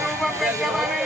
ரூபம் பெற்றவனை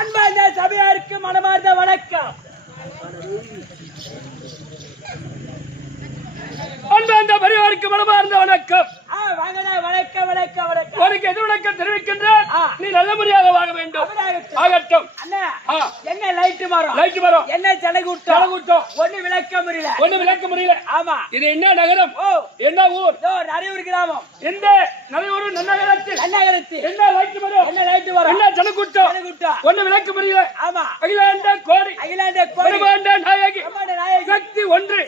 அன்பார்ந்த சபையாருக்கு மனமார்ந்த வணக்கம். அன்பார்ந்த பெரியவருக்கு மனமார்ந்த வணக்கம். வணக்கம் வணக்கம் வணக்கம். உனக்கு எது வணக்கம் தெரிவிக்கின்றேன். நீ நல்ல முறையாக வாங்க வேண்டும். ஆகட்டும். என்ன லைட் மரம் என்ன ஜனகூட்டம் ஒண்ணு விளக்க முடியல. ஆமா, இது என்ன நகரம்? என்ன ஊர்? நிறையூர் கிராமம். இந்த நிறையூர் நன்னகரத்தில் என்ன லைட் மரம் என்ன ஜனகூட்டம் ஒண்ணு விளக்க முடியல. ஆமா, அகிலாண்ட கோடி பிரம்மாண்ட நாயகி சக்தி ஒன்று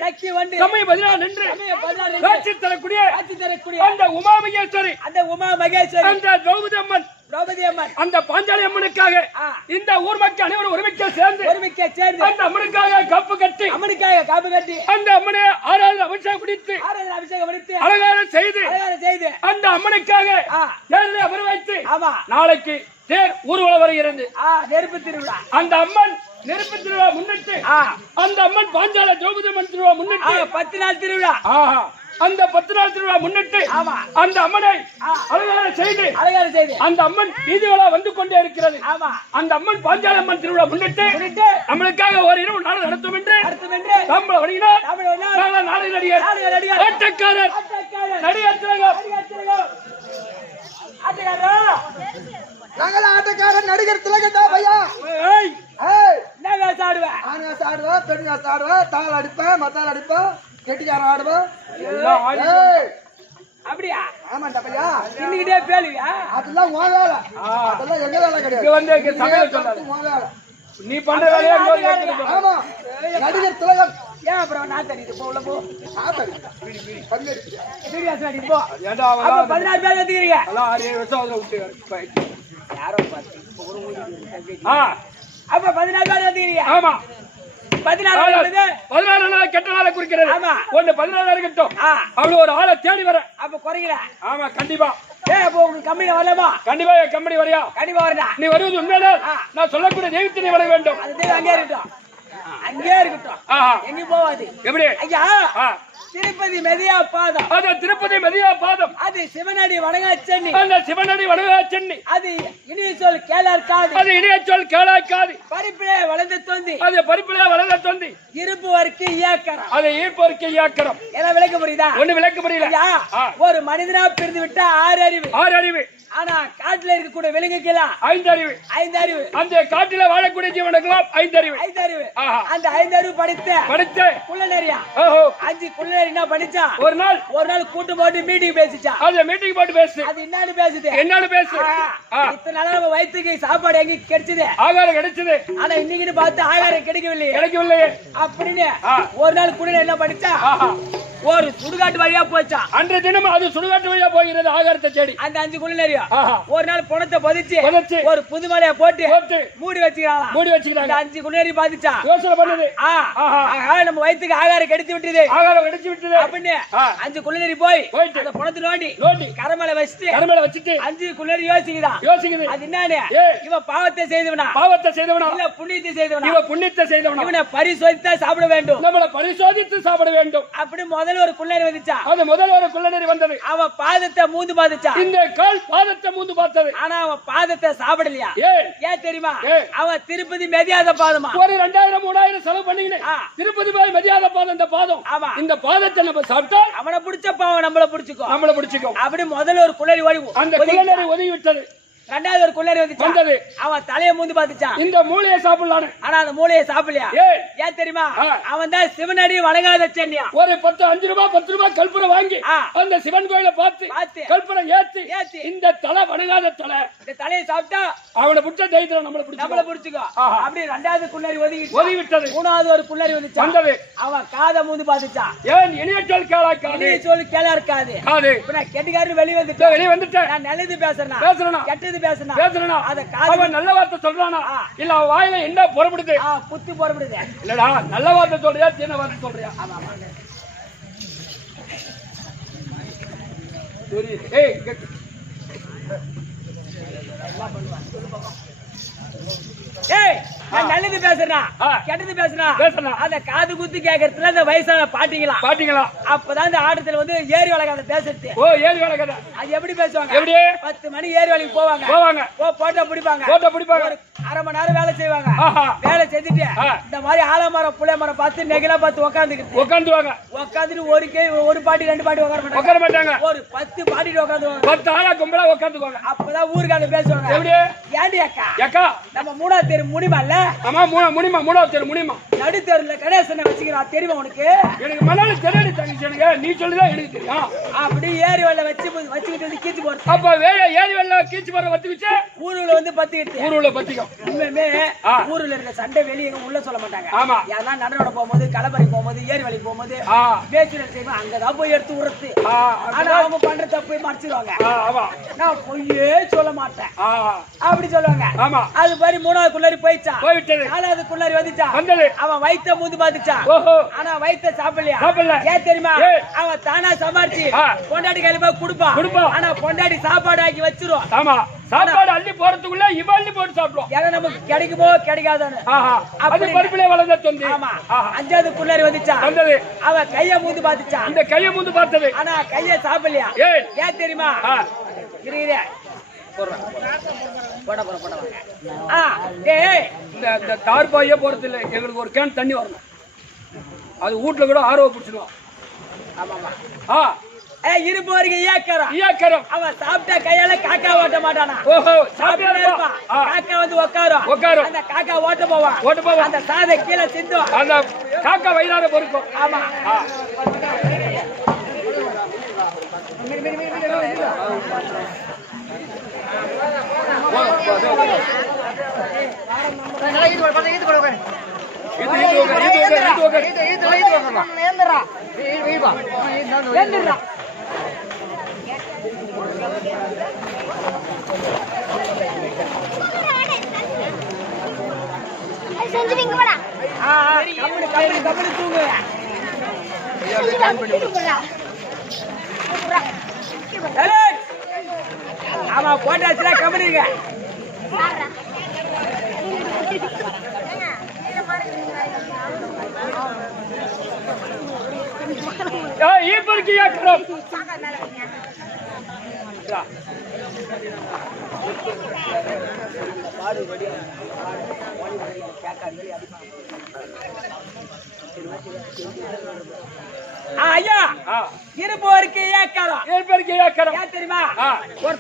சமய பதினாறு நின்று காட்சி தரக்கூடிய அந்த உமா மகேஸ்வரி அந்த திரௌபதி அம்மன் அந்த பாஞ்சாலி அம்மனுக்காக இந்த ஊர் மக்கள் அனைவரும் ஒருமிக்க சேர்ந்து அந்த அம்மனுக்காக காப்பு கட்டி அந்த அம்மனை ஆராதனை அபிஷேகம் பிடித்து அலங்காரம் செய்து அந்த அம்மனுக்காக தேர்தலை அமர வைத்து நாளைக்கு தேர் ஊர்வலம் வருகிறது. நெருப்பு திருவிழா. அந்த அம்மன் நெருப்பு திருவிழா முன்னிட்டு அந்த அம்மன் பாஞ்சால திரௌபதி அம்மன் திருவிழா முன்னிட்டு 10 நாள் திருவிழா. அந்த 10 நாள் திருவிழா முன்னிட்டு அந்த அம்மனை அலங்காரம் செய்து அந்த அம்மன் வீதிகளா வந்து கொண்டே இருக்கிறது. அந்த அம்மன் பாஞ்சால அம்மன் திருவிழா முன்னிட்டு நம்மளுக்காக ஒரு இரவு நாள் நடத்தும் என்று தமிழ் வணிகர் நாளை நடிகர் ஆட்டக்காரர் நடிகர் ஆட்டக்காரன் நடிகர் திலகண்டா பையா. ஆடுவேன் பெண் ஆடுவேன், தாள் அடிப்பேன், மத்தால் அடிப்பேன், கெட்டிக்காரன் ஆடுவேன். அப்படியா? ஆமாண்டா பையா. இன்னைக்கிட்டே பேலுவியா? அதெல்லாம் உன் வேலை, அதெல்லாம் எங்க வேலை கிடையாது. நீ பண்ற வேலையா? ஆமா, நடிகர் திலகம். ஏன் அப்புறம் நான் தண்ணிட்டு போல போ. 16 பேர் வந்துக்கிறீங்க. யாரோ பார்த்து அப்ப 14 பேர் வந்துக்கிறீங்க. ஆமா, 14 நாள் கெட்ட நாளை குறிக்கிறது. ஆமா, ஒண்ணு 14 இருக்கட்டும். அவளு ஒரு ஆளை தேடி வர. அப்ப குறைக்கல. ஆமா, கண்டிப்பா. அப்போ உங்களுக்கு கம்பெனி வரலாமா? கண்டிப்பா கம்பெனி வரையா? கண்டிப்பா வரடா. நீ வருவது உண்மையா? நான் சொல்லக்கூடிய தெய்வத்தை நீ வர வேண்டும். அது தெய்வம் அங்கே இருக்கட்டும். எங்க போவாது. எப்படி ஐயா? திருப்பதி மெதியா பாதம். அது திருப்பதி மெதியா பாதம். அது சிவனடி வடகா சென்னி. அந்த சிவனடி வடகா சென்னி. அது இனிய சொல் கேளார்காது. அது இனிய சொல் கேளார்காது. பரிப்பிலே வளர்ந்து தொந்தி. அது பரிப்பிலே வளர்ந்து தொந்தி. இருப்புவர்க்கு இயக்கரம். அது ஈர்ப்பவர்க்கு இயக்கரம். எல்லாம் விளக்க முடியுதா? ஒண்ணு விளக்க முடியல. ஒரு மனிதனா பிரிந்து விட்டா 6 அறிவு. ஆனா காட்டுல இருக்கக்கூடிய விலங்குக்கெல்லாம் 5 அறிவு. அந்த காட்டுல வாழக்கூடிய ஜீவனுக்கெல்லாம் 5 அறிவு. அந்த 5 அறிவு படித்த குள்ளநரியா 5 குள்ளநரி என்ன படிச்சா? ஒரு நாள் கூட்டு போட்டு மீட்டிங் பேசிச்சா. அது மீட்டிங் போட்டு பேசு. அது என்னன்னு பேசுது? இத்தனை நாளா நம்ம வயிற்றுக்கு சாப்பாடு எங்க கிடைச்சது? ஆகாரம் கிடைச்சது. ஆனா இன்னைக்கு பார்த்து ஆகாரம் கிடைக்கவில்லையே அப்படின்னு ஒரு நாள் குள்ளநரி என்ன படிச்சா? ஒரு சுடுகாட்டு வழியா போச்சா. அன்றைய தினம் அது சுடுகாட்டு வழியா போகிறது ஆகாரத்தை தேடி. அந்த 5 குள்ளநரியா ஒரு நாள் பணத்தை பதிச்சு ஒரு புதுமலையா போட்டு மூடி வச்சுக்கிறாங்க. 5 குள்ளநரி பாதிச்சா யோசனை பண்ணுது. நம்ம வயிற்றுக்கு ஆகாரம் கிடைச்சு விட்டுது அப்படின்னு 5 குள்ளநரி போய் அந்த பணத்தை நோண்டி கரமேல வச்சுட்டு 5 குள்ளநரி யோசிக்குது. அது என்னன்னு? இவன் பாவத்தை செய்தவனா இல்ல புண்ணியத்தை செய்தவனா? இவனை பரிசோதித்து சாப்பிட வேண்டும். நம்மள பரிசோதித்து சாப்பிட வேண்டும். அப்படி முதல்ல ஒரு குள்ளநரி வந்துச்சா. ஒரு குள்ளநரி வந்தது. அவன் பாதத்தை மூந்து பாதிச்சா. இந்த கால் பாதத்தை மூந்து பார்த்தது. ஆனா அவன் பாதத்தை சாப்பிடலையா? ஏன் தெரியுமா? அவன் திருப்பதி மெதியாத பாதமா. ஒரு 2000 3000 செலவு பண்ணிக்கினேன். திருப்பதி போய் மெதியாத பாதம் இந்த பாதம். ஆமா, இந்த பாதத்தை நம்ம சாப்பிட்டா அவனை பிடிச்ச பாவம் நம்மள பிடிச்சுக்கோ. அப்படி முதல்ல ஒரு குள்ளநரி ஓடி அந்த குள்ளநரி ஒதுங்கி விட்டது. ரெண்டாவது ஒரு குள்ளநரி வந்தது. அவன் தலையை மூந்து பாத்துச்சான். இந்த மூளையை சாப்பிடலாம். ஆனா அந்த மூளையை சாப்பிடலையா? ஏன் தெரியுமா? அவன் தான் சிவனடி வணங்காத சென்னியா. ஒரு 10 ரூபாய் 10 ரூபாய் கல்புரம் வாங்கி அந்த சிவன் கோயில பார்த்து கல்புரம் ஏத்தி இந்த தலை வணங்காத தலை, இந்த தலையை சாப்பிட்டா அவனை பிடிச்ச தைரியம் நம்மள பிடிச்சுக்கோ. அப்படி ரெண்டாவது குள்ளநரி ஒதுங்கி விட்டது. மூணாவது ஒரு குள்ளநரி வந்தது. அவன் காதை மூந்து பாத்துச்சான். ஏன் இனிய சொல் கேளா இருக்காது. நான் கெட்டிக்காரன் வெளியே வந்துட்டேன். நான் நல்லது பேசுறேன் கெட்டது பேசுறேன். அவன் நல்ல வார்த்தை சொல்றானா இல்ல அவன் வாயில என்ன புறப்படுது? புத்தி புறப்படுது. இல்லடா, நல்ல வார்த்தை சொல்றியா தீன வார்த்தை சொல்றியா? ஏய் நான் நல்லது பேசுறேனா கெட்டது பேசுறேனா அத காது குத்து கேக்குறதுல அந்த வயசான பாட்டிங்களா அப்பதான் இந்த ஆட்டத்துல வந்து ஏரி வளகாத பேசுறது. ஓ ஏரி வளகாத அது எப்படி பேசுவாங்க? எப்படி 10 மணி ஏரி வளைக்கு போவாங்க போட்டோ பிடிப்பாங்க ஒரு அரை மணி நேரம் வேலை செய்வாங்க. வேலை செஞ்சுட்டு இந்த மாதிரி ஆலமரம் புளிய மரம் பார்த்து நெகிலா பார்த்து உட்காந்துட்டு ஒரு பாட்டி 2 பாட்டி உட்கார மாட்டாங்க. ஒரு 10 பாட்டிட்டு உட்காந்துவாங்க. 10 ஆளா கும்பலா உட்காந்துக்குவாங்க. அப்பதான் ஊருக்கால பேசுவாங்க. எப்படி? ஏண்டி அக்கா நம்ம 3ஆவது தெரு முனிமா இல்ல? ஆமா முனிமா 3ஆவது தெரு முனிமா நடு தெருல கணேசனை வச்சுக்கிறான். தெரியுமா உனக்கு? எனக்கு மனால தெரியல தங்கச்சி. நீ சொல்லுதா எனக்கு தெரியும். அப்படி ஏரி வல்ல வச்சுக்கிட்டு கீச்சு போறது. அப்ப ஏரி வல்ல கீச்சு போற வச்சுக்கிச்சு ஊருல வந்து பத்திக்கிட்டு ஊருல பத்திக்கும். உண்மையுமே ஊருல இருக்க சண்டை வெளியே உள்ள சொல்ல மாட்டாங்க. ஆமா யாரா நடனோட போகும்போது களப்பறி போகும்போது ஏரி வழிக்கு போகும்போது பேச்சுல செய்வோம். அங்கதான் போய் எடுத்து உரத்து. ஆனா அவங்க பண்ற தப்பு மறைச்சிருவாங்க. நான் பொய்யே சொல்ல மாட்டேன் அப்படி சொல்லுவாங்க. அது மாதிரி 3ஆவது குள்ளாரி போயிடுச்சா 4ஆவது குள்ளாரி வந்துச்சா அவன் வயித்த மூந்து பாத்துச்சா. ஆனா வயித்த சாப்பிடலையா? ஏன் தெரியுமா? அவன் தானா சமாளிச்சு பொண்டாட்டி கையில கொடுப்பான். ஆனா பொண்டாட்டி சாப்பாடு ஆக்கி வச்சிரும். சாப்பாடு அள்ளி போறதுக்குள்ள இவன் அள்ளி போட்டு சாப்பிடுவோம். ஏன்னா நமக்கு கிடைக்குமோ கிடைக்காதான்னு. அது பருப்பிலே வளர்ந்த தொந்தி. 5ஆவது குள்ளாரி வந்துச்சா அவன் கைய மூந்து பாத்துச்சா. இந்த கைய மூந்து பார்த்தது. ஆனா கைய சாப்பிடலையா? ஏன் தெரியுமா? இந்த தார்பாயே போறது இல்லை. எங்களுக்கு ஒரு கேன் தண்ணி வரணும். அது வீட்டுல கூட ஆர்வ பிடிச்சிடுவான். இருப்பு வரைக்கும் ஏக்கரம் அவன் சாப்பிட்ட கையால காக்கா ஓட்ட மாட்டானா. காக்கா வந்து உட்காரும். அந்த காக்கா ஓட்ட போவான். அந்த சாதை கீழே சிந்தும். அந்த காக்கா வயிறார பொறுக்கும். ஆமா ஆமா போட்டாச்சுல கம்பெனிங்க. ஐயா இருப்பவருக்கு ஏக்கரம் தெரியுமா? ஒரு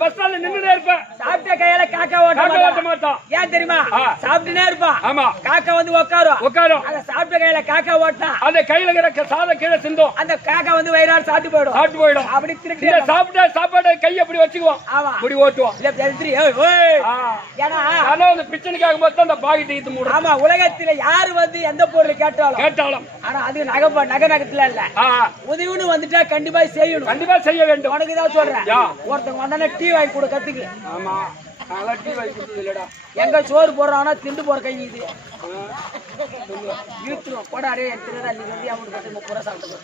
பஸ் ஸ்டாண்ட்ல நின்னுட்டே இருப்பேன். சாப்பிட்ட கையால காக்கா ஓட்ட மாட்டான். ஏன் தெரியுமா? சாப்பிட்டுனே இருப்பான். காக்கா வந்து உட்காரும். அந்த சாப்பிட்ட கையில காக்கா ஓட்டினா அந்த கையில இருக்கிற சாத கீழே சிந்தும். அந்த காக்கா வந்து வயிறார சாப்பிட்டு போயிடும். அப்படி திருட்டு சாப்பிட்ட சாப்பாடு கை அப்படி வச்சுக்குவோம். அப்படி ஓட்டுவோம். ஏன்னா பிச்சனுக்காக மொத்தம் அந்த பாக்கெட் ஈத்து மூடும். ஆமா உலகத்துல யாரு வந்து எந்த பொருள் கேட்டாலும் ஆனா அது நகத்துல இல்ல. உதவின்னு வந்துட்டா கண்டிப்பா செய்ய வேண்டும். உனக்குதான் சொல்றேன். ஒருத்தவங்க வந்தானே டீ வாங்கி கூட கத்துக்கு. ஆமா டீ வாங்கி கொடுத்தது இல்லடா. எங்க சோறு போடுறான்னா திண்டு போற கை இது யூத்துரும் போடாடே எடுத்துறதா. நீ வந்து அவனுக்கு கட்டு 30 ரூபா சாப்பிட்டு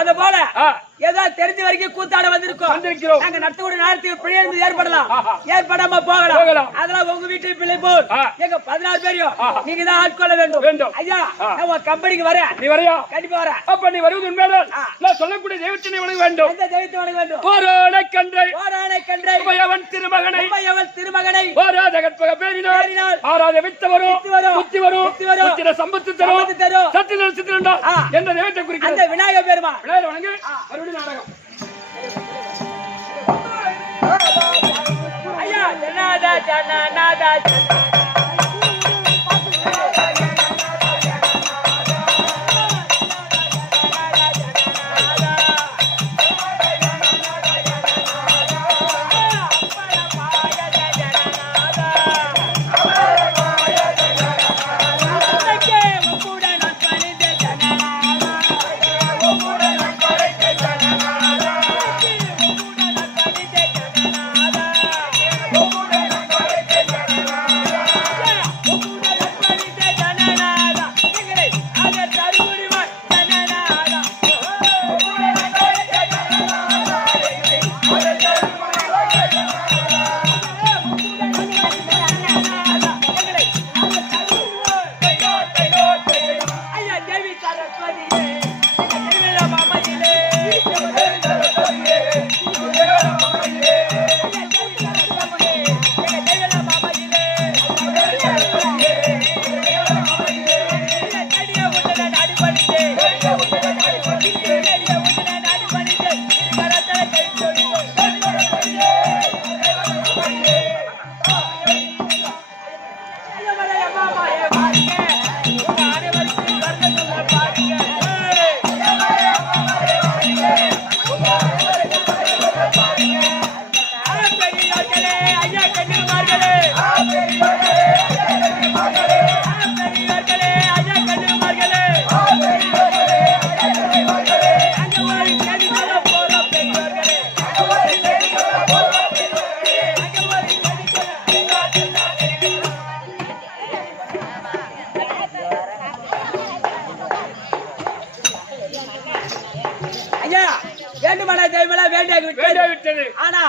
அத போல ஏதோ தெரிஞ்ச வரைக்கும் கூத்தாட வந்திருக்கோம். நாங்க நடத்தக்கூடிய நேரத்தில் பிழை ஏற்படலாம், ஏற்படாம போகலாம். அதெல்லாம் உங்க வீட்டு பிள்ளை போல் எங்க 16 பேரையும் நீங்க தான் ஆட்கொள்ள வேண்டும். ஐயா நான் கம்பெனிக்கு வரேன். நீ வரையா? கண்டிப்பா வரேன். அப்ப நீ வருவது உண்மைதான். நான் சொல்லக்கூடிய தெய்வத்தினை வணங்க வேண்டும். எந்த தெய்வத்தை வணங்க வேண்டும்? ஓரானை கன்றை உமையவன் திருமகனை ஓராத கற்பக பேரினால் ஆராத வித்தவரும் புத்தி வரும் புத்திர சம்பத்து தரும் சத்திர சித்திரண்டா என்ற தெய்வத்தை குறிக்கிறது. அந்த விநாயகர் பெருமா விநாயகர் வணங்கு. மறுபடியும் நாடகம். ஐயா ஜனாதா ஜனாதா ஆனா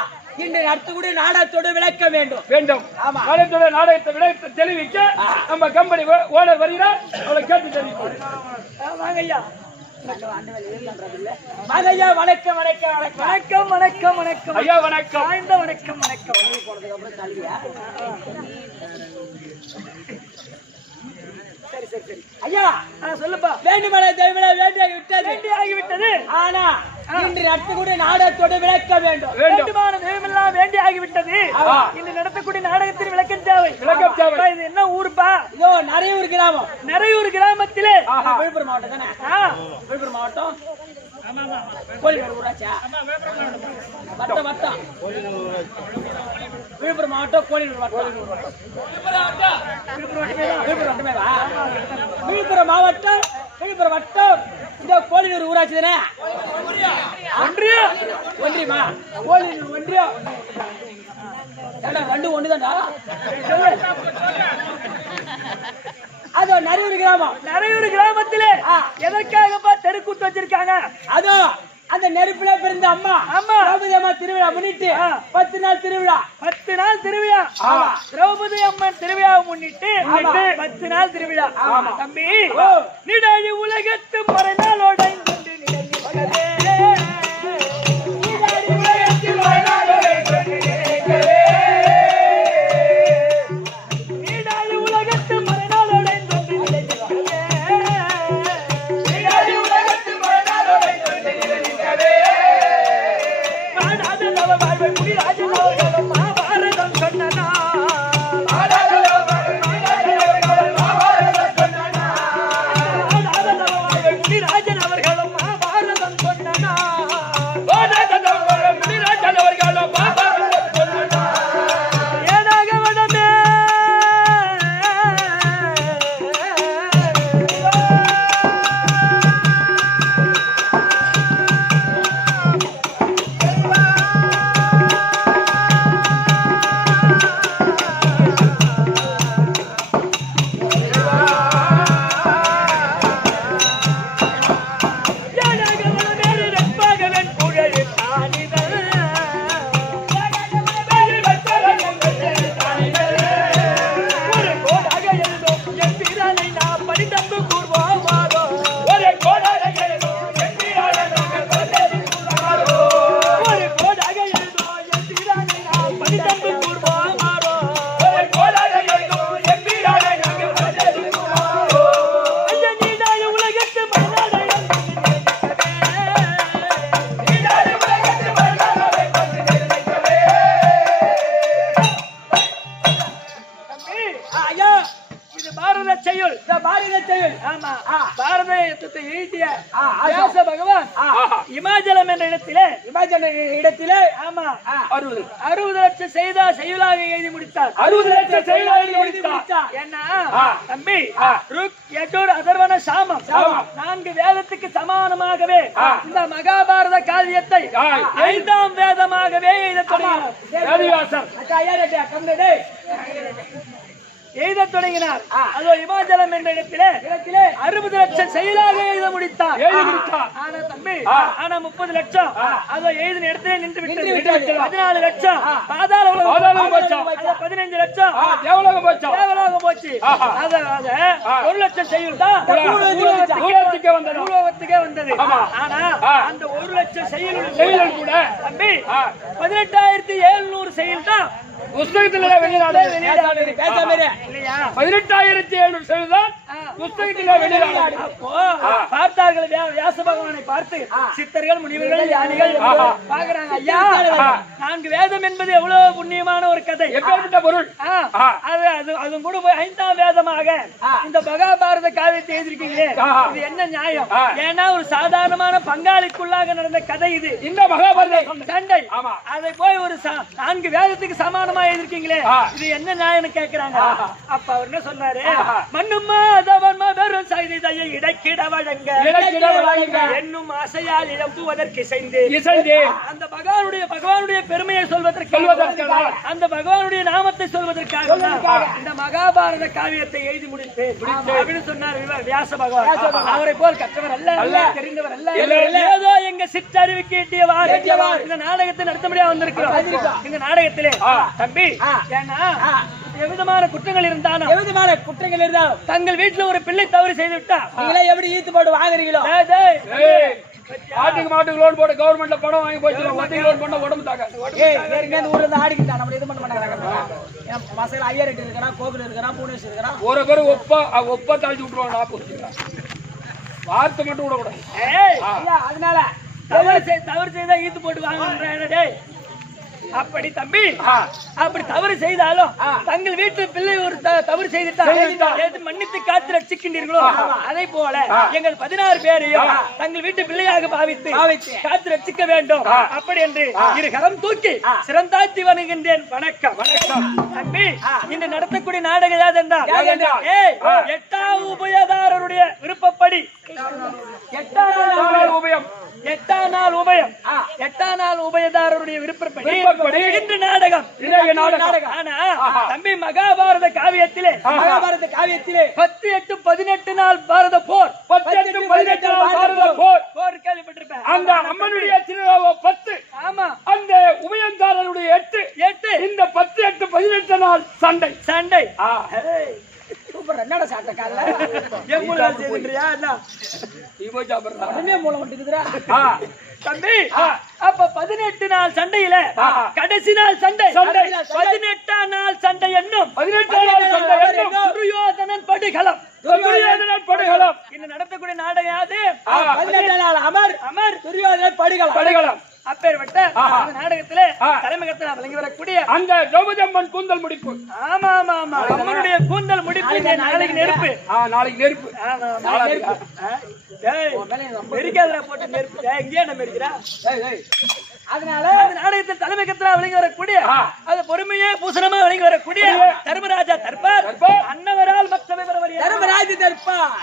இன்று நடத்தக்கூடிய நாடகத்தோடு விளக்க வேண்டும் வேண்டும். ஆமா. நாடகத்தை விளக்க தெளிவிக்க நம்ம கம்பெனி ஓனர் வருகிறார். அவளை கேட்டு தெரிவிப்போம். வாங்க ஐயா. வாங்க ஐயா. வணக்கம் வணக்கம் வணக்கம் வணக்கம் வணக்கம் வணக்கம் ஐயா வணக்கம். வாழ்ந்த வணக்கம் வணக்கம். போனதுக்கு அப்புறம் தள்ளியா? சரி சரி சரி ஐயா சொல்லுப்பா. வேண்டுமலை தெய்வமலை வேண்டியாகி விட்டது. வேண்டியாகி விட்டது. ஆனா இன்று நடத்தக்கூடிய நாடகத்தோடு விளக்க வேண்டும். வேண்டுமான தெய்வமெல்லாம் வேண்டி ஆகிவிட்டது. இன்று நடத்தக்கூடிய நாடகத்தில் விளக்கம் தேவை. விளக்கம் தேவை. இது என்ன ஊருப்பா? இதோ நரையூர் கிராமம். நரையூர் கிராமத்திலே விழுப்புரம் மாவட்டம் தானே? விழுப்புரம் மாவட்டம். கோழிநூர் ஊராட்சியா? வட்டம் வட்டம். விழுப்புரம் மாவட்டம் கோழிநூர் வட்டம். விழுப்புரம் மாவட்டம் விழுப்புரம் வட்டம். இந்த கோழிநூர் ஊராட்சி தானே? ஒன்றியம். ஒன்றியமா? கோழிநூர் ஒன்றியம். ரெண்டு ஒண்ணுதான்டா. அதோ நரையூர் கிராமம். நரையூர் கிராமத்திலே எதற்காகப்பா தெருக்கூத்து வச்சிருக்காங்க? அதோ அந்த நெருப்புல பிறந்த அம்மா திரௌபதி அம்மா திருவிழா முன்னிட்டு 10 நாள் திருவிழா. 10 நாள் திருவிழா. திரௌபதி அம்மன் திருவிழாவை முன்னிட்டு 10 நாள் திருவிழா. தம்பி நிடாயி உலகத்து மறைநாளோட இமாச்சலம் என்ற இடத்திலே 60 லட்சம் செய்தா செய்யுளாக எழுதி முடித்தார். 60 லட்சம் செயலாக எழுதி முடித்தார். என்ன தம்பி? ருக் யஜுர் அதர்வண சாமம் 4 வேதத்துக்கு சமானமாகவே இந்த மகாபாரத காவியத்தை 5ஆம் வேதமாகவே எழுத தொடங்கினார். எழுத தொடங்கினார். அதோ இமாச்சலம் என்ற இடத்திலே 60 லட்சம் செயலாக எழுத முடித்தார். ஆனா தம்பி 30 லட்சம் அதோ எழுதின இடத்திலே நின்று விட்டது. 14 லட்சம் பாதாள உலகம் போச்சு. 15 லட்சம் தேவலோகம் போச்சு. அத 1 லட்சம் செய்யுள் தான் பூலோகத்துக்கே வந்தது. ஆனா அந்த 1 லட்சம் செய்யுள் கூட தம்பி 18,700 செய்யுள் தான் புஸ்தகத்துல வெளிநாடு. 18,700 செய்யுள்தான் புஸ்தகத்துல வெளிநாடு. பார்த்தார்கள் வியாச பகவானை பார்த்து சித்தர்கள் முனிவர்கள் ஞானிகள் பாக்குறாங்க. ஐயா 4 வேதம் என்பது எவ்வளவு புண்ணியமான ஒரு கதை. எப்பேற்பட்ட பொருள். அது கூட போய் 5ஆம் வேதமாக இந்த மகாபாரத காவியத்தை எழுதிருக்கீங்களே, இது என்ன நியாயம்? ஏன்னா ஒரு சாதாரணமான பங்காளிக்குள்ளாக நடந்த கதை இது. இந்த மகாபாரத சண்டை அதை போய் ஒரு 4 வேதத்துக்கு சமானமா நாடகமா எழுதிருக்கீங்களே இது என்ன நியாயம்னு கேக்குறாங்க. அப்ப அவர் என்ன சொன்னாரு, மண்ணுமா அதவன் வெறும் செய்தியை இடைக்கிட வழங்க என்னும் ஆசையால் இழப்புவதற்கு இசைந்து அந்த பகவானுடைய பெருமையை சொல்வதற்கு அந்த பகவானுடைய நாமத்தை சொல்வதற்காக இந்த மகாபாரத காவியத்தை எழுதி முடித்தேன் அப்படின்னு சொன்னார் வியாச பகவான். அவரை போல் கற்றவர் அல்ல, தெரிந்தவர் அல்ல, ஏதோ எங்க சிற்றறிவுக்கு எட்டியவாறு இந்த நாடகத்தை நடத்தபடியா வந்திருக்கிறோம். இந்த நாடகத்திலே தம்பி ஏன்னா எவ்விதமான குற்றங்கள் இருந்தாலும் தங்கள் வீட்டுல ஒரு பிள்ளை தவறு செய்து விட்டா நீங்களே எப்படி ஈத்து போட்டு வாங்குறீங்களோ? மாட்டுக்கு லோன் போட்டு கவர்மெண்ட்ல பணம் வாங்கி போச்சு லோன் பண்ண உடம்பு தாக்க ஊர்ல இருந்து ஆடிக்கிட்டான் நம்ம இது பண்ண மாட்டாங்க. மசாலா ஐயர் இருக்கிறான், கோவில் இருக்கிறான், பூனேஷ் இருக்கிறான். ஒரு பேரு ஒப்ப தாழ்த்தி விட்டுருவாங்க. நாற்பது வார்த்தை மட்டும் விடக்கூடாது. அதனால தவறு செய்தா ஈத்து போட்டு வாங்க. அப்படி தம்பி அப்படி தவறு செய்தாலும் தங்கள் வீட்டு பிள்ளை ஒரு தவறு செய்துட்டா மன்னித்து காத்து ரட்சிக்கின்றீர்களோ அதே போல எங்கள் 16 பேரையும் தங்கள் வீட்டு பிள்ளையாக பாவித்து காத்து ரட்சிக்க வேண்டும். அப்படி என்று இரு கரம் தூக்கி சிறந்தாத்தி வணங்குகின்றேன். வணக்கம் வணக்கம் தம்பி. இன்று நடத்தக்கூடிய நாடகம் யாதென்றால் 8ஆம் உபயதாரருடைய விருப்பப்படி 8ஆம் நாள் உபயதாரருடைய விருப்பப்படி இன்று நாடகம். ஆனா தம்பி மகாபாரத காவியத்திலே 18 நாள் பாரத போர் போர் கேள்விப்பட்டிருப்பேன். அந்த அம்மனுடைய திருவிழாவோ 10. ஆமா. அந்த உபயதாரருடைய 8 இந்த 18 நாள் சண்டை. சூப்பர். என்னடா சாப்பிட்ட காலைல என் மூளை வேலை செய்துன்றியா என்ன? உடனே மூளை வந்துக்குதுடா தம்பி. அப்ப 18 நாள் சண்டையில கடைசி நாள் சண்டை 18ஆம் நாள் சண்டை என்னும் துரியோதனன் படுகளம். இன்னும் நடத்தக்கூடிய நாடகம் யாது? 18 நாள் அமர் துரியோதனன் படுகளம். அப்பேற்பட்ட நாடகத்திலே தலைமகத்தில் விளங்கி வரக்கூடிய அந்த திரௌபதி அம்மன் கூந்தல் முடிப்பு. ஆமா அம்மனுடைய கூந்தல் முடிப்பு நாளைக்கு நெருப்பு. போட்டு நெருப்பு எங்கேயா நம்ம இருக்கிறா? அதனால நாடகத்தில் தலைமைக்கத்தில் விளங்கி வரக்கூடிய அது பொறுமையே பூசணமா விளங்கி வரக்கூடிய தர்மராஜா தர்பார் அன்னவரால் மற்றவை தர்மராஜ தர்பார்.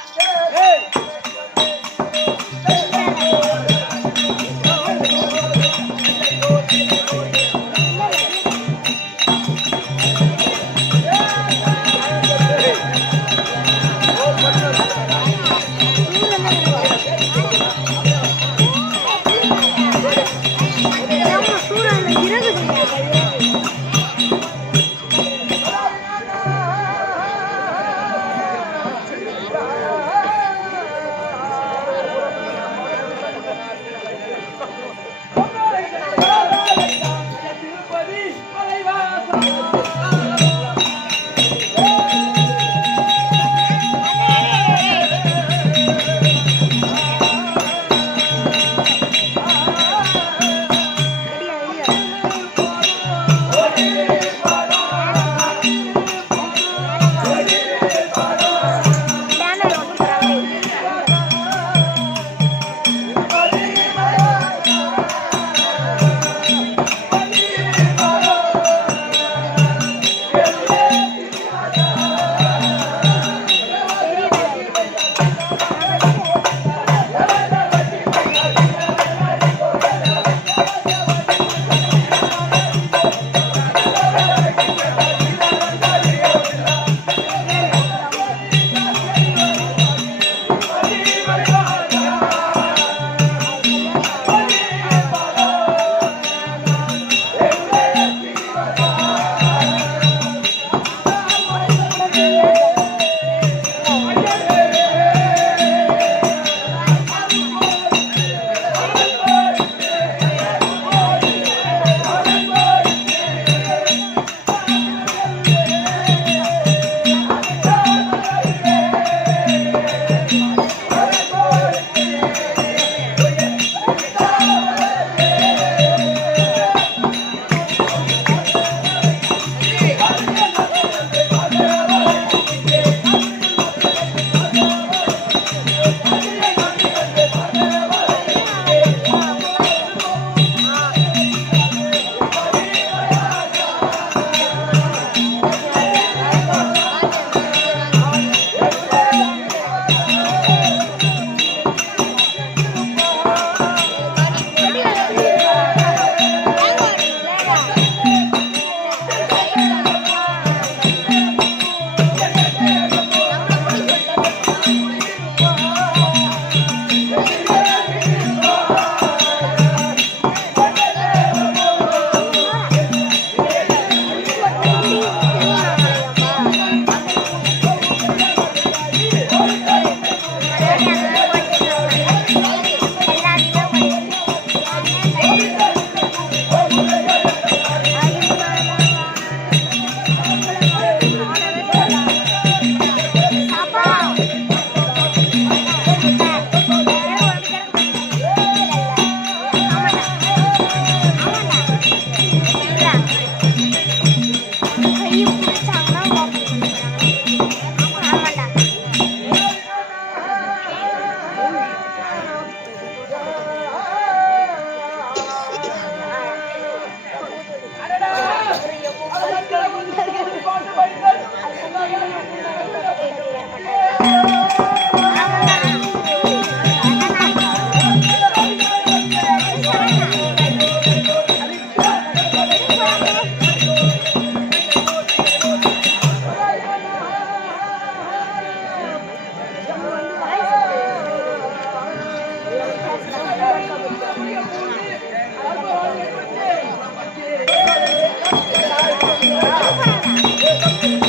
கம்பி